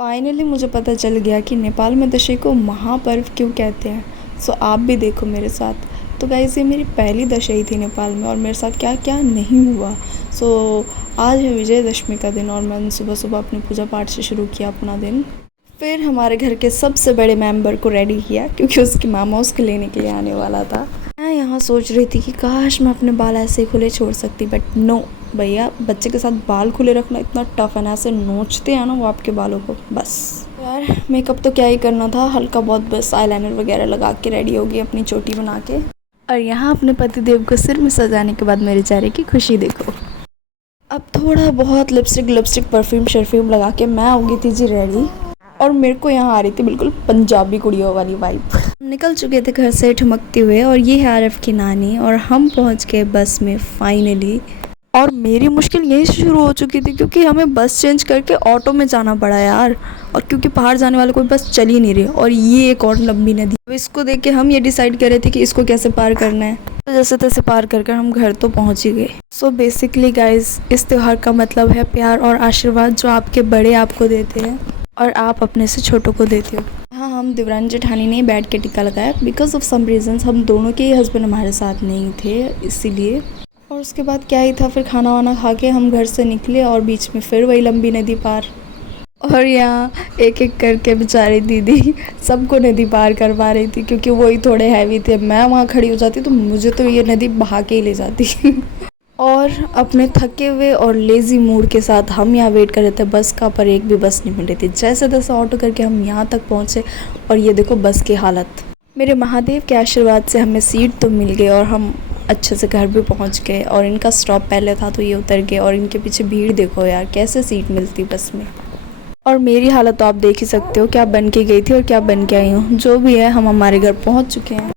Finally मुझे पता चल गया कि नेपाल में दशहरे को महापर्व क्यों कहते हैं। सो आप भी देखो मेरे साथ। तो गाइस ये मेरी पहली दशहरी थी नेपाल में और मेरे साथ क्या क्या नहीं हुआ। सो आज है विजयदशमी का दिन और मैंने सुबह सुबह अपनी पूजा पाठ से शुरू किया अपना दिन। फिर हमारे घर के सबसे बड़े मेंबर को रेडी किया क्योंकि उसकी मामा उसको लेने के लिए आने वाला था। मैं यहाँ सोच रही थी कि काश मैं अपने बाल ऐसे खुले छोड़ सकती, बट नो भैया, बच्चे के साथ बाल खुले रखना इतना टफ है ना, ऐसे नोचते हैं ना वो आपके बालों को। बस यार मेकअप तो क्या ही करना था, हल्का बहुत बस आईलाइनर वगैरह लगा के रेडी हो गई अपनी चोटी बना के। और यहाँ अपने पतिदेव को सिर में सजाने के बाद मेरे चेहरे की खुशी देखो। अब थोड़ा बहुत लिपस्टिक परफ्यूम शर्फ्यूम लगा के मैं हो गई थी जी रेडी। और मेरे को यहाँ आ रही थी बिल्कुल पंजाबी कुड़ियों वाली वाइब। निकल चुके थे घर से ठुमकते हुए और ये है आरफ की नानी और हम पहुँच गए बस में फाइनली। और मेरी मुश्किल यहीं से शुरू हो चुकी थी क्योंकि हमें बस चेंज करके ऑटो में जाना पड़ा यार। और क्योंकि पहाड़ जाने वाले कोई बस चल ही नहीं रही और ये एक और लंबी नदी। अब इसको देख के हम ये डिसाइड कर रहे थे कि इसको कैसे पार करना है। तो जैसे तैसे पार कर हम घर तो पहुंच ही गए। सो बेसिकली गाइज इस त्यौहार का मतलब है प्यार और आशीर्वाद जो आपके बड़े आपको देते हैं और आप अपने से छोटों को देते हो। हाँ, हम देवरानी जेठानी ने बैठ के टिक्का लगाया बिकॉज ऑफ सम रीजन्स। हम दोनों के हस्बैंड हमारे साथ नहीं थे इसीलिए। और उसके बाद क्या ही था, फिर खाना वाना खा के हम घर से निकले और बीच में फिर वही लंबी नदी पार। और यहाँ एक एक करके बेचारी दीदी सबको नदी पार करवा रही थी क्योंकि वही थोड़े हैवी थे। मैं वहाँ खड़ी हो जाती तो मुझे तो ये नदी बहा के ही ले जाती। और अपने थके हुए और लेज़ी मूड के साथ हम यहाँ वेट कर रहे थे बस का, पर एक भी बस नहीं मिल रही थी। जैसे तैसे ऑटो करके हम यहाँ तक पहुँचे और ये देखो बस की हालत। मेरे महादेव के आशीर्वाद से हमें सीट तो मिल गई और हम अच्छे से घर भी पहुंच गए। और इनका स्टॉप पहले था तो ये उतर गए और इनके पीछे भीड़ देखो यार, कैसे सीट मिलती बस में। और मेरी हालत तो आप देख ही सकते हो क्या बन के गई थी और क्या बन के आई हूँ। जो भी है हम हमारे घर पहुंच चुके हैं।